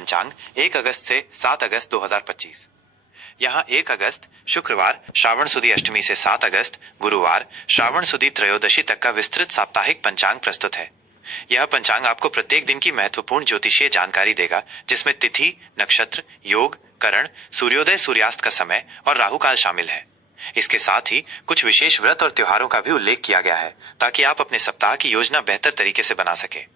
पंचांग 1 अगस्त से 7 अगस्त 2025। यहाँ 1 अगस्त शुक्रवार श्रावण सुदी अष्टमी से 7 अगस्त गुरुवार श्रावण सुदी त्रयोदशी तक का विस्तृत साप्ताहिक पंचांग प्रस्तुत है। यह पंचांग आपको प्रत्येक दिन की महत्वपूर्ण ज्योतिषीय जानकारी देगा, जिसमें तिथि, नक्षत्र, योग, करण, सूर्योदय सूर्यास्त का समय और राहुकाल शामिल है। इसके साथ ही कुछ विशेष व्रत और त्योहारों का भी उल्लेख किया गया है, ताकि आप अपने सप्ताह की योजना बेहतर तरीके से बना सके।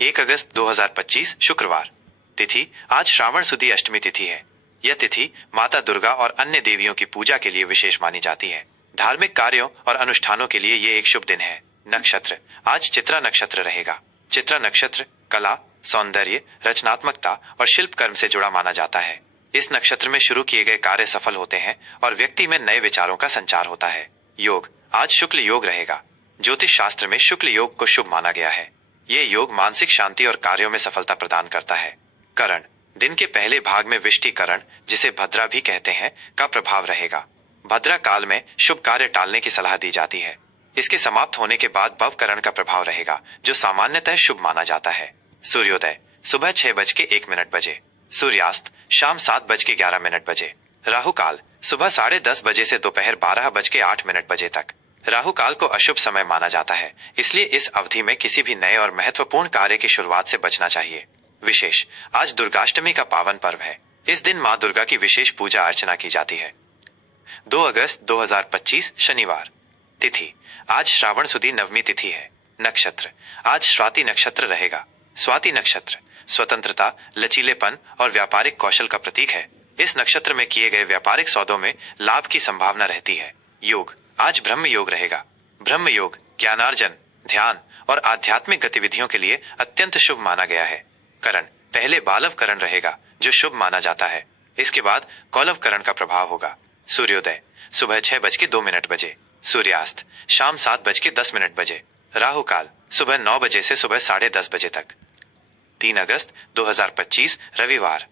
1 अगस्त 2025 शुक्रवार। तिथि आज श्रावण सुदी अष्टमी तिथि है। यह तिथि माता दुर्गा और अन्य देवियों की पूजा के लिए विशेष मानी जाती है। धार्मिक कार्यों और अनुष्ठानों के लिए ये एक शुभ दिन है। नक्षत्र आज चित्रा नक्षत्र रहेगा। चित्रा नक्षत्र कला, सौंदर्य, रचनात्मकता और शिल्प कर्म से जुड़ा माना जाता है। इस नक्षत्र में शुरू किए गए कार्य सफल होते हैं और व्यक्ति में नए विचारों का संचार होता है। योग आज शुक्ल योग रहेगा। ज्योतिष शास्त्र में शुक्ल योग को शुभ माना गया है। ये योग मानसिक शांति और कार्यों में सफलता प्रदान करता है। करण दिन के पहले भाग में विष्टिकरण, जिसे भद्रा भी कहते हैं, का प्रभाव रहेगा। भद्रा काल में शुभ कार्य टालने की सलाह दी जाती है। इसके समाप्त होने के बाद भवकरण का प्रभाव रहेगा, जो सामान्यतः शुभ माना जाता है। सूर्योदय सुबह 6:01 सूर्यास्त शाम 7:11 बजे। राहु काल सुबह 10:30 बजे से दोपहर 12:08 तक। राहु काल को अशुभ समय माना जाता है, इसलिए इस अवधि में किसी भी नए और महत्वपूर्ण कार्य की शुरुआत से बचना चाहिए। विशेष आज दुर्गाष्टमी का पावन पर्व है। इस दिन मां दुर्गा की विशेष पूजा अर्चना की जाती है। 2 अगस्त 2025 शनिवार। तिथि आज श्रावण सुदी नवमी तिथि है। नक्षत्र आज स्वाति नक्षत्र रहेगा। स्वाति नक्षत्र स्वतंत्रता, लचीलेपन और व्यापारिक कौशल का प्रतीक है। इस नक्षत्र में किए गए व्यापारिक सौदों में लाभ की संभावना रहती है। योग आज ब्रह्म योग रहेगा। ब्रह्म योग ज्ञानार्जन, ध्यान और आध्यात्मिक गतिविधियों के लिए अत्यंत शुभ माना गया है। करण पहले बालव करण रहेगा, जो शुभ माना जाता है। इसके बाद कौलव करण का प्रभाव होगा। सूर्योदय सुबह 6:02 सूर्यास्त शाम 7:10 राहु काल सुबह 9 बजे से सुबह 10:30 तक। 3 अगस्त 2025 रविवार।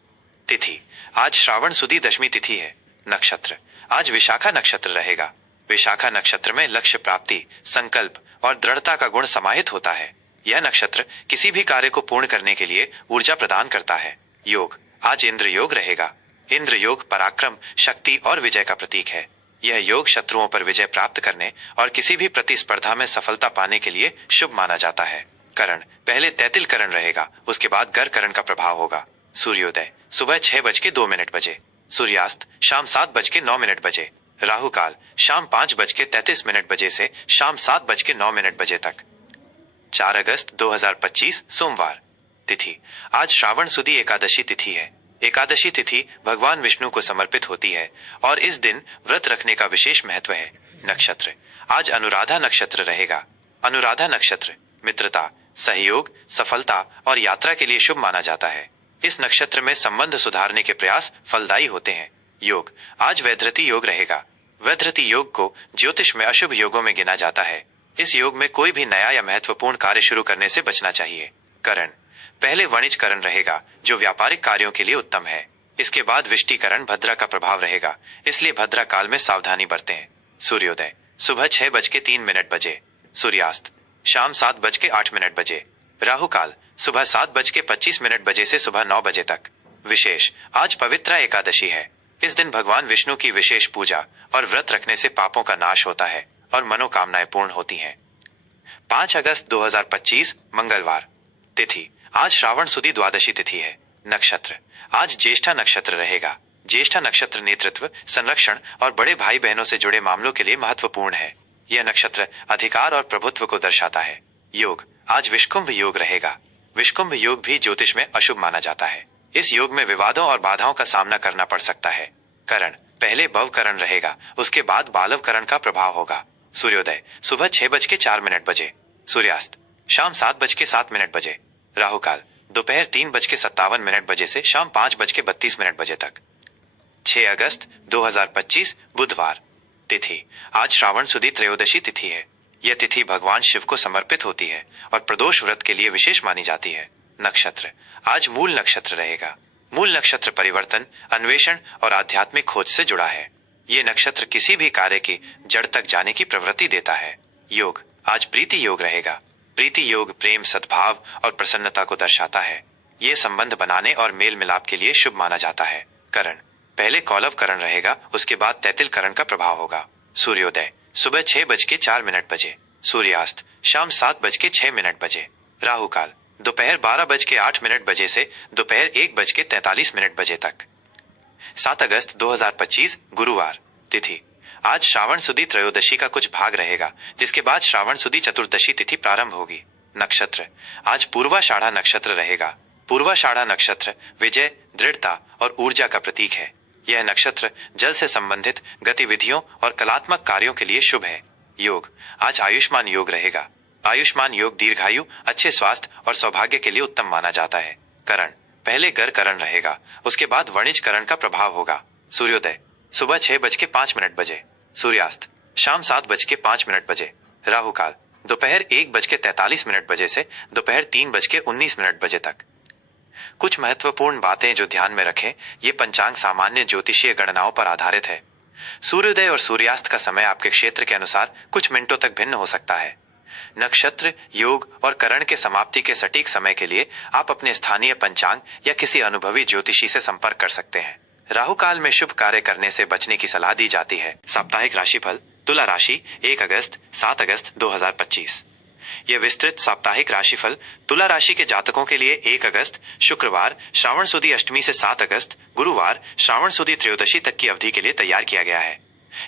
तिथि आज श्रावण सुदी दशमी तिथि है। नक्षत्र आज विशाखा नक्षत्र रहेगा। विशाखा नक्षत्र में लक्ष्य प्राप्ति, संकल्प और दृढ़ता का गुण समाहित होता है। यह नक्षत्र किसी भी कार्य को पूर्ण करने के लिए ऊर्जा प्रदान करता है। योग आज इंद्र योग रहेगा। इंद्र योग पराक्रम, शक्ति और विजय का प्रतीक है। यह योग शत्रुओं पर विजय प्राप्त करने और किसी भी प्रतिस्पर्धा में सफलता पाने के लिए शुभ माना जाता है। करण पहले तैतिल करण रहेगा, उसके बाद गर करण का प्रभाव होगा। सूर्योदय सुबह 6:02 सूर्यास्त शाम 7:09 राहु काल शाम 5:33 से शाम 7:09 तक। 4 अगस्त 2025 सोमवार। तिथि आज श्रावण सुदी एकादशी तिथि है। एकादशी तिथि भगवान विष्णु को समर्पित होती है और इस दिन व्रत रखने का विशेष महत्व है। नक्षत्र आज अनुराधा नक्षत्र रहेगा। अनुराधा नक्षत्र मित्रता, सहयोग, सफलता और यात्रा के लिए शुभ माना जाता है। इस नक्षत्र में संबंध सुधारने के प्रयास फलदायी होते हैं। योग आज वैधृति योग रहेगा। वैधृति योग को ज्योतिष में अशुभ योगों में गिना जाता है। इस योग में कोई भी नया या महत्वपूर्ण कार्य शुरू करने से बचना चाहिए। करण पहले वणिज करण रहेगा, जो व्यापारिक कार्यों के लिए उत्तम है। इसके बाद विष्टिकरण भद्रा का प्रभाव रहेगा, इसलिए भद्रा काल में सावधानी बरतें। सूर्योदय सुबह 6:03 सूर्यास्त शाम 7:08 राहु काल सुबह 7:25 से सुबह 9 बजे तक। विशेष आज पवित्रा एकादशी है। इस दिन भगवान विष्णु की विशेष पूजा और व्रत रखने से पापों का नाश होता है और मनोकामनाएं पूर्ण होती हैं। 5 अगस्त 2025 मंगलवार। तिथि आज श्रावण सुदी द्वादशी तिथि है। नक्षत्र आज ज्येष्ठा नक्षत्र रहेगा। ज्येष्ठा नक्षत्र नेतृत्व, संरक्षण और बड़े भाई बहनों से जुड़े मामलों के लिए महत्वपूर्ण है। यह नक्षत्र अधिकार और प्रभुत्व को दर्शाता है। योग आज विषकुंभ योग रहेगा। विषकुंभ योग भी ज्योतिष में अशुभ माना जाता है। इस योग में विवादों और बाधाओं का सामना करना पड़ सकता है। करण पहले भव करण रहेगा, उसके बाद बालव करण का प्रभाव होगा। सूर्योदय सुबह 6:04 सूर्यास्त शाम 7:07 राहु काल दोपहर 3:57 से शाम 5:32 तक। 6 अगस्त 2025 बुधवार। तिथि आज श्रावण सुदी त्रयोदशी तिथि है। यह तिथि भगवान शिव को समर्पित होती है और प्रदोष व्रत के लिए विशेष मानी जाती है। नक्षत्र आज मूल नक्षत्र रहेगा। मूल नक्षत्र परिवर्तन, अन्वेषण और आध्यात्मिक खोज से जुड़ा है। ये नक्षत्र किसी भी कार्य की जड़ तक जाने की प्रवृत्ति देता है। योग आज प्रीति योग रहेगा। प्रीति योग प्रेम, सद्भाव और प्रसन्नता को दर्शाता है। ये संबंध बनाने और मेल मिलाप के लिए शुभ माना जाता है। करण, पहले कौलव करण रहेगा, उसके बाद तैतिल करण का प्रभाव होगा। सूर्योदय सुबह 6:06 सूर्यास्त शाम 7:06 राहु काल दोपहर 12:08 बजे से दोपहर 1:43 तक। 7 अगस्त 2025 गुरुवार। तिथि आज श्रावण सुदी त्रयोदशी का कुछ भाग रहेगा, जिसके बाद श्रावण सुदी चतुर्दशी तिथि प्रारंभ होगी। नक्षत्र आज पूर्वाषाढ़ा नक्षत्र रहेगा। पूर्वाषाढ़ा नक्षत्र विजय, दृढ़ता और ऊर्जा का प्रतीक है। यह नक्षत्र जल से संबंधित गतिविधियों और कलात्मक कार्यों के लिए शुभ है। योग आज आयुष्मान योग रहेगा। आयुष्मान योग दीर्घायु, अच्छे स्वास्थ्य और सौभाग्य के लिए उत्तम माना जाता है। करण पहले गर करण रहेगा, उसके बाद वणिज करण का प्रभाव होगा। सूर्योदय सुबह 6:05 सूर्यास्त शाम 7:05 राहु काल दोपहर 1:43 से दोपहर 3:19 तक। कुछ महत्वपूर्ण बातें जो ध्यान में रखें, ये पंचांग सामान्य ज्योतिषीय गणनाओं पर आधारित है। सूर्योदय और सूर्यास्त का समय आपके क्षेत्र के अनुसार कुछ मिनटों तक भिन्न हो सकता है। नक्षत्र, योग और करण के समाप्ति के सटीक समय के लिए आप अपने स्थानीय पंचांग या किसी अनुभवी ज्योतिषी से संपर्क कर सकते हैं। राहु काल में शुभ कार्य करने से बचने की सलाह दी जाती है। साप्ताहिक राशिफल तुला राशि 1 अगस्त 7 अगस्त 2025। यह विस्तृत साप्ताहिक राशिफल तुला राशि के जातकों के लिए 1 अगस्त शुक्रवार श्रावण सुदी अष्टमी से 7 अगस्त गुरुवार श्रावण सुदी त्रयोदशी तक की अवधि के लिए तैयार किया गया है।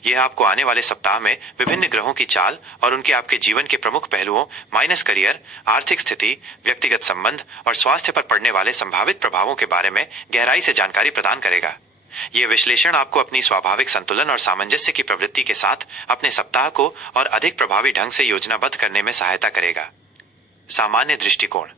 यह आपको आने वाले सप्ताह में विभिन्न ग्रहों की चाल और उनके आपके जीवन के प्रमुख पहलुओं माइनस करियर, आर्थिक स्थिति, व्यक्तिगत संबंध और स्वास्थ्य पर पड़ने वाले संभावित प्रभावों के बारे में गहराई से जानकारी प्रदान करेगा। यह विश्लेषण आपको अपनी स्वाभाविक संतुलन और सामंजस्य की प्रवृत्ति के साथ अपने सप्ताह को और अधिक प्रभावी ढंग से योजनाबद्ध करने में सहायता करेगा। सामान्य दृष्टिकोण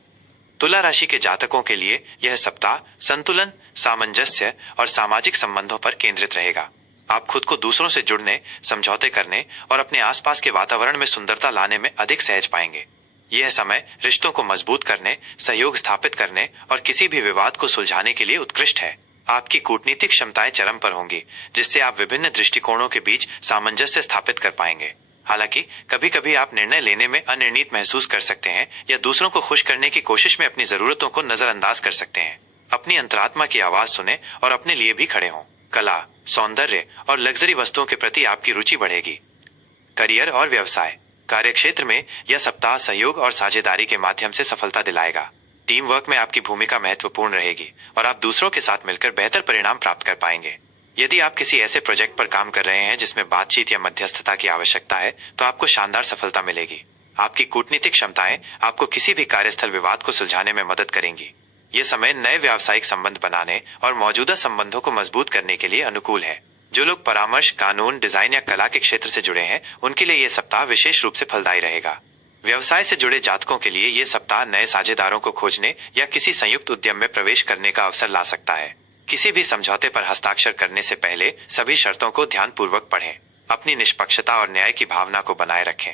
तुला राशि के जातकों के लिए यह सप्ताह संतुलन, सामंजस्य और सामाजिक संबंधों पर केंद्रित रहेगा। आप खुद को दूसरों से जुड़ने, समझौते करने और अपने आसपास के वातावरण में सुंदरता लाने में अधिक सहज पाएंगे। यह समय रिश्तों को मजबूत करने, सहयोग स्थापित करने और किसी भी विवाद को सुलझाने के लिए उत्कृष्ट है। आपकी कूटनीतिक क्षमताएं चरम पर होंगी, जिससे आप विभिन्न दृष्टिकोणों के बीच सामंजस्य स्थापित कर पाएंगे। हालांकि कभी कभी आप निर्णय लेने में अनिर्णीत महसूस कर सकते हैं या दूसरों को खुश करने की कोशिश में अपनी जरूरतों को नजरअंदाज कर सकते हैं। अपनी अंतरात्मा की आवाज सुने और अपने लिए भी खड़े हों। कला, सौंदर्य और लग्जरी वस्तुओं के प्रति आपकी रुचि बढ़ेगी। करियर और व्यवसाय कार्यक्षेत्र में यह सप्ताह सहयोग और साझेदारी के माध्यम से सफलता दिलाएगा। टीम वर्क में आपकी भूमिका महत्वपूर्ण रहेगी और आप दूसरों के साथ मिलकर बेहतर परिणाम प्राप्त कर पाएंगे। यदि आप किसी ऐसे प्रोजेक्ट पर काम कर रहे हैं जिसमें बातचीत या मध्यस्थता की आवश्यकता है, तो आपको शानदार सफलता मिलेगी। आपकी कूटनीतिक क्षमताएं आपको किसी भी कार्यस्थल विवाद को सुलझाने में मदद करेंगी। ये समय नए व्यावसायिक संबंध बनाने और मौजूदा संबंधों को मजबूत करने के लिए अनुकूल है। जो लोग परामर्श, कानून, डिजाइन या कला के क्षेत्र से जुड़े हैं, उनके लिए यह सप्ताह विशेष रूप से फलदायी रहेगा। व्यवसाय से जुड़े जातकों के लिए यह सप्ताह नए साझेदारों को खोजने या किसी संयुक्त उद्यम में प्रवेश करने का अवसर ला सकता है। किसी भी समझौते पर हस्ताक्षर करने से पहले सभी शर्तों को ध्यानपूर्वक पढ़ें। अपनी निष्पक्षता और न्याय की भावना को बनाए रखें।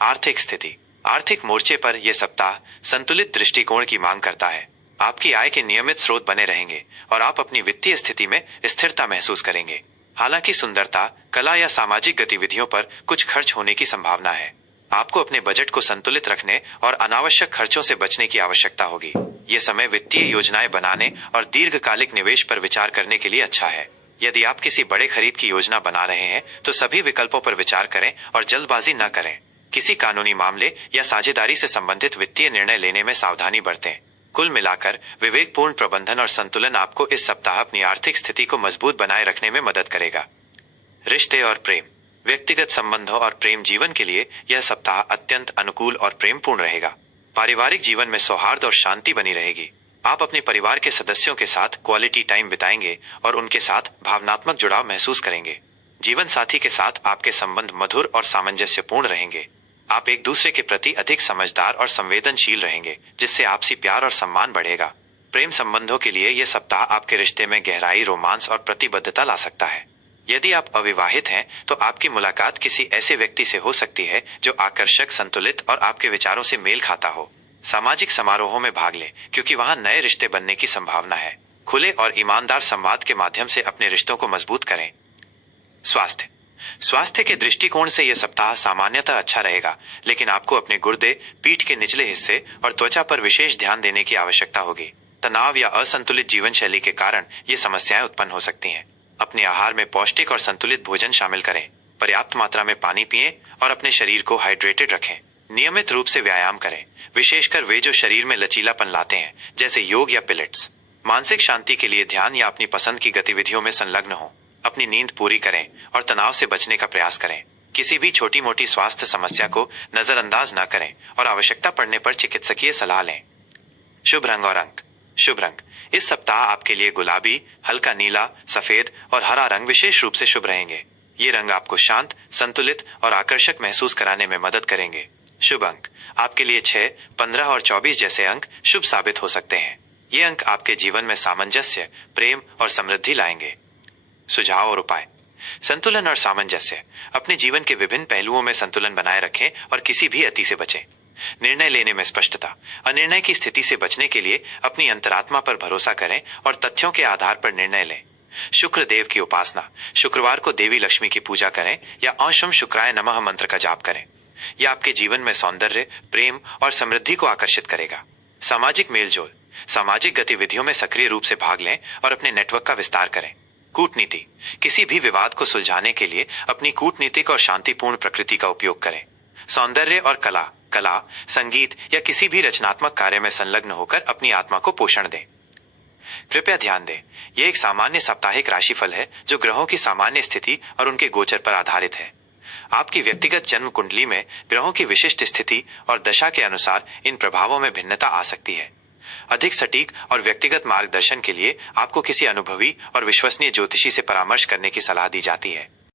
आर्थिक स्थिति आर्थिक मोर्चे पर यह सप्ताह संतुलित दृष्टिकोण की मांग करता है। आपकी आय के नियमित स्रोत बने रहेंगे और आप अपनी वित्तीय स्थिति में स्थिरता महसूस करेंगे। हालांकि सुंदरता, कला या सामाजिक गतिविधियों पर कुछ खर्च होने की संभावना है। आपको अपने बजट को संतुलित रखने और अनावश्यक खर्चों से बचने की आवश्यकता होगी। यह समय वित्तीय योजनाएं बनाने और दीर्घकालिक निवेश पर विचार करने के लिए अच्छा है। यदि आप किसी बड़े खरीद की योजना बना रहे हैं, तो सभी विकल्पों पर विचार करें और जल्दबाजी न करें। किसी कानूनी मामले या साझेदारी से संबंधित वित्तीय निर्णय लेने में सावधानी बरतें। कुल मिलाकर विवेकपूर्ण प्रबंधन और संतुलन आपको इस सप्ताह अपनी आर्थिक स्थिति को मजबूत बनाए रखने में मदद करेगा। रिश्ते और प्रेम व्यक्तिगत संबंधों और प्रेम जीवन के लिए यह सप्ताह अत्यंत अनुकूल और प्रेमपूर्ण रहेगा। पारिवारिक जीवन में सौहार्द और शांति बनी रहेगी। आप अपने परिवार के सदस्यों के साथ क्वालिटी टाइम बिताएंगे और उनके साथ भावनात्मक जुड़ाव महसूस करेंगे। जीवन साथी के साथ आपके संबंध मधुर और सामंजस्यपूर्ण रहेंगे। आप एक दूसरे के प्रति अधिक समझदार और संवेदनशील रहेंगे, जिससे आपसी प्यार और सम्मान बढ़ेगा। प्रेम संबंधों के लिए यह सप्ताह आपके रिश्ते में गहराई, रोमांस और प्रतिबद्धता ला सकता है। यदि आप अविवाहित हैं, तो आपकी मुलाकात किसी ऐसे व्यक्ति से हो सकती है जो आकर्षक, संतुलित और आपके विचारों से मेल खाता हो। सामाजिक समारोहों में भाग लें, क्योंकि वहां नए रिश्ते बनने की संभावना है। खुले और ईमानदार संवाद के माध्यम से अपने रिश्तों को मजबूत करें। स्वास्थ्य के दृष्टिकोण से यह सप्ताह सामान्यतः अच्छा रहेगा, लेकिन आपको अपने गुर्दे, पीठ के निचले हिस्से और त्वचा पर विशेष ध्यान देने की आवश्यकता होगी। तनाव या असंतुलित जीवन शैली के कारण ये समस्याएं उत्पन्न हो सकती हैं। अपने आहार में पौष्टिक और संतुलित भोजन शामिल करें, पर्याप्त मात्रा में पानी पिएं और अपने शरीर को हाइड्रेटेड रखें। नियमित रूप से व्यायाम करें, विशेषकर वे जो शरीर में लचीलापन लाते हैं, जैसे योग या पिलेट्स। मानसिक शांति के लिए ध्यान या अपनी पसंद की गतिविधियों में संलग्न हो। अपनी नींद पूरी करें और तनाव से बचने का प्रयास करें। किसी भी छोटी मोटी स्वास्थ्य समस्या को नजरअंदाज न करें और आवश्यकता पड़ने पर चिकित्सकीय सलाह लें। शुभ रंग और अंक। शुभ रंग इस सप्ताह आपके लिए गुलाबी, हल्का नीला, सफेद और हरा रंग विशेष रूप से शुभ रहेंगे। ये रंग आपको शांत, संतुलित और आकर्षक महसूस कराने में मदद करेंगे। शुभ अंक आपके लिए 6, 15 और 24 जैसे अंक शुभ साबित हो सकते हैं। ये अंक आपके जीवन में सामंजस्य, प्रेम और समृद्धि लाएंगे। सुझाव और उपाय। संतुलन और सामंजस्य। अपने जीवन के विभिन्न पहलुओं में संतुलन बनाए रखें और किसी भी अति से बचें। निर्णय लेने में स्पष्टता। अनिर्णय की स्थिति से बचने के लिए अपनी अंतरात्मा पर भरोसा करें और तथ्यों के आधार पर निर्णय लें। शुक्र देव की उपासना। शुक्रवार को देवी लक्ष्मी की पूजा करें या ओम शम शुक्राय नमः मंत्र का जाप करें। यह आपके जीवन में सौंदर्य, प्रेम और समृद्धि को आकर्षित करेगा। सामाजिक मेलजोल। सामाजिक गतिविधियों में सक्रिय रूप से भाग लें और अपने नेटवर्क का विस्तार करें। कूटनीति। किसी भी विवाद को सुलझाने के लिए अपनी कूटनीतिक और शांतिपूर्ण प्रकृति का उपयोग करें। सौंदर्य और कला, संगीत या किसी भी रचनात्मक कार्य में संलग्न होकर अपनी आत्मा को पोषण दें। कृपया ध्यान दें, यह एक सामान्य साप्ताहिक राशिफल है जो ग्रहों की सामान्य स्थिति और उनके गोचर पर आधारित है। आपकी व्यक्तिगत जन्म कुंडली में ग्रहों की विशिष्ट स्थिति और दशा के अनुसार इन प्रभावों में भिन्नता आ सकती है। अधिक सटीक और व्यक्तिगत मार्गदर्शन के लिए आपको किसी अनुभवी और विश्वसनीय ज्योतिषी से परामर्श करने की सलाह दी जाती है।